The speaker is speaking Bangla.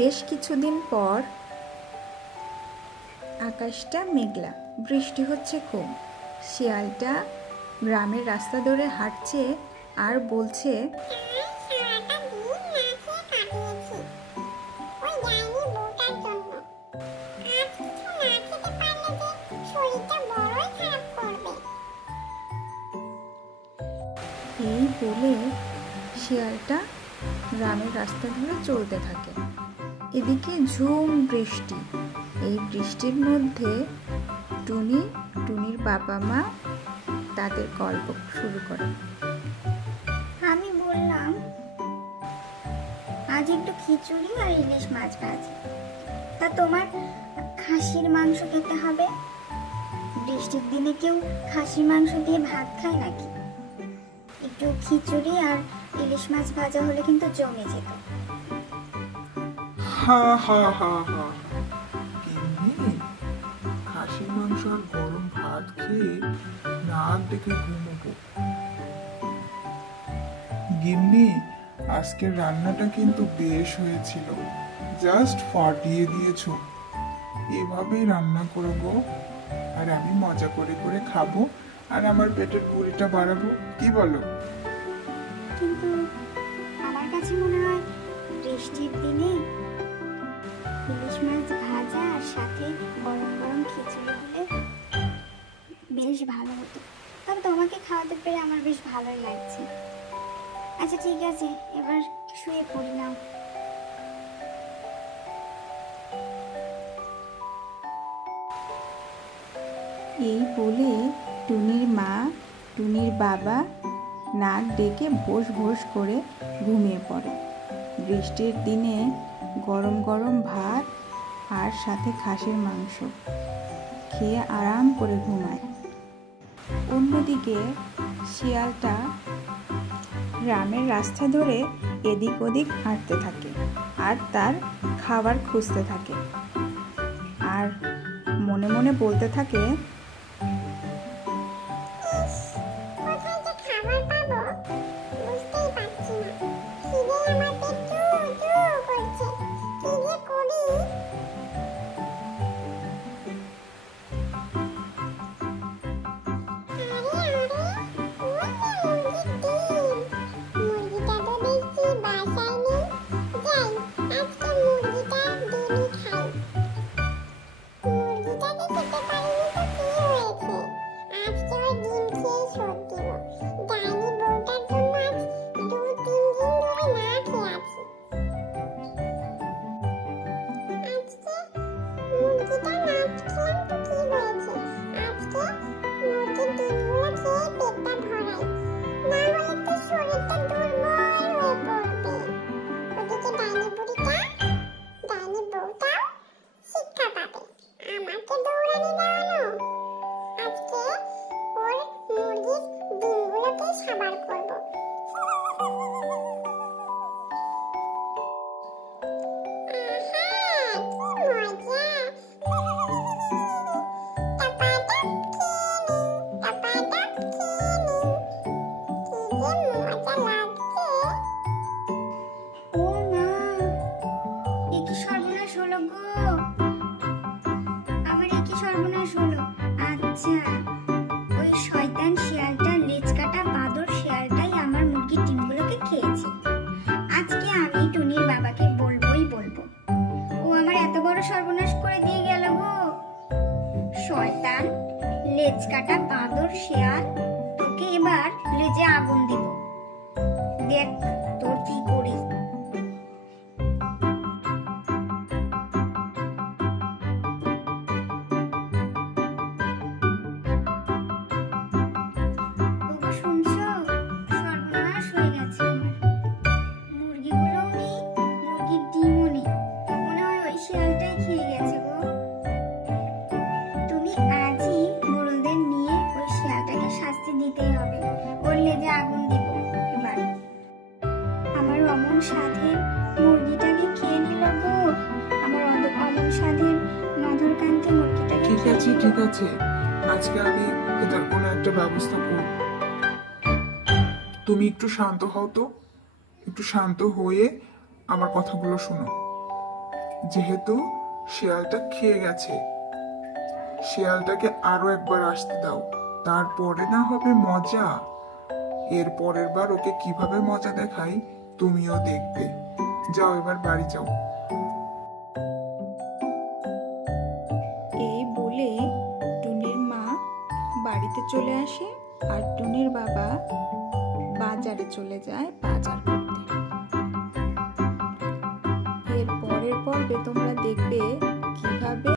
বেশ কিছুদিন পর আকাশটা মেঘলা, বৃষ্টি হচ্ছে খুব। শিয়ালটা গ্রামের রাস্তা ধরে হাঁটছে আর বলছে, এই বলে শিয়ালটা গ্রামের রাস্তা ধরে চলতে থাকে। এদিকে ঝুম বৃষ্টি। এই বৃষ্টির মধ্যে টুনির বাবা মা তাদের গল্প শুরু করে। আমি বললাম, আজ একটু খিচুড়ি আর ইলিশ মাছ ভাজি। তা তোমার খাসির মাংস খেতে হবে। বৃষ্টির দিনে কেউ খাসির মাংস দিয়ে ভাত খায় নাকি? একটু খিচুড়ি আর ইলিশ মাছ ভাজা হলে কিন্তু জমে যেত। হা হা হা হা, খাসির মাংস আর গরম ভাত খেয়ে নাক ডেকে ঘুমোবো। গিন্নি, আজকের রান্নাটা কিন্তু বেশ হয়েছিল, জাস্ট ফাটিয়ে দিয়েছো। এভাবেই রান্না করবো আর আমি মজা করে করে খাবো আর আমার পেটের পুরিটা বাড়াবো, কি বলো? কিন্তু আমার কাছে মনে হয় বৃষ্টির দিনে ইলিশ মাছ ভাজা আর সাথে গরম গরম খিচুড়ি হলে বেশ ভালো হতো। তবে তোমাকে খাওয়াতে পেরে আমার বেশ ভালোই লাগছে। আচ্ছা ঠিক আছে, এবার শুয়ে পড়ি নাও। এই বলে টুনির মা টুনির বাবা নাক ডেকে ভোস ভোস করে ঘুমিয়ে পড়ে। বৃষ্টির দিনে গরম গরম ভাত আর সাথে খাসির মাংস খেয়ে আরাম করে ঘুমায়। অন্যদিকে শিয়ালটা গ্রামের রাস্তা ধরে এদিক ওদিক হাঁটতে থাকে আর তার খাবার খুঁজতে থাকে আর মনে মনে বলতে থাকে, সর্বনাশ করে দিয়ে গেল গো শয়তান লেজ কাটা বাঁদর শিয়াল। তোকে এবার লেজে আগুন দিব, দেখ তোর কি করি। শুনছো, সর্বনাশ হয়ে গেছে আমার। মুরগিগুলোও নেই, মুরগির ডিমও নেই। মনে হয় ওই শিয়ালটাই খেয়ে গেছে গো। তুমি আজই মোড়লদের নিয়ে ওই শিয়ালটাকে শাস্তি দিতেই হবে। ওর লেজে আগুন দিব এবার। আমার অমন সাধের মুরগিটাকে খেয়ে নিল গো। আমার অমন সাধের মধুরকান্তি মুরগিটাকে। ঠিক আছে ঠিক আছে, আজকে আমি এটার কোনো একটা ব্যবস্থা করব। তুমি একটু শান্ত হও তো, একটু শান্ত হয়ে আমার কথাগুলো শোনো। যেহেতু শিয়ালটা খেয়ে গেছে, শিয়ালটাকে আরো একবার আসতে দাও, তারপরে না হবে মজা। এর পরের বার ওকে কিভাবে মজা দেখাই তুমিও দেখবে। যাও এবার বাড়ি যাও। এই বলে টুনির মা বাড়িতে চলে আসে আর টুনির বাবা বাজারে চলে যায় বাজার করতে। এর পরের পর্বে তোমরা দেখবে কিভাবে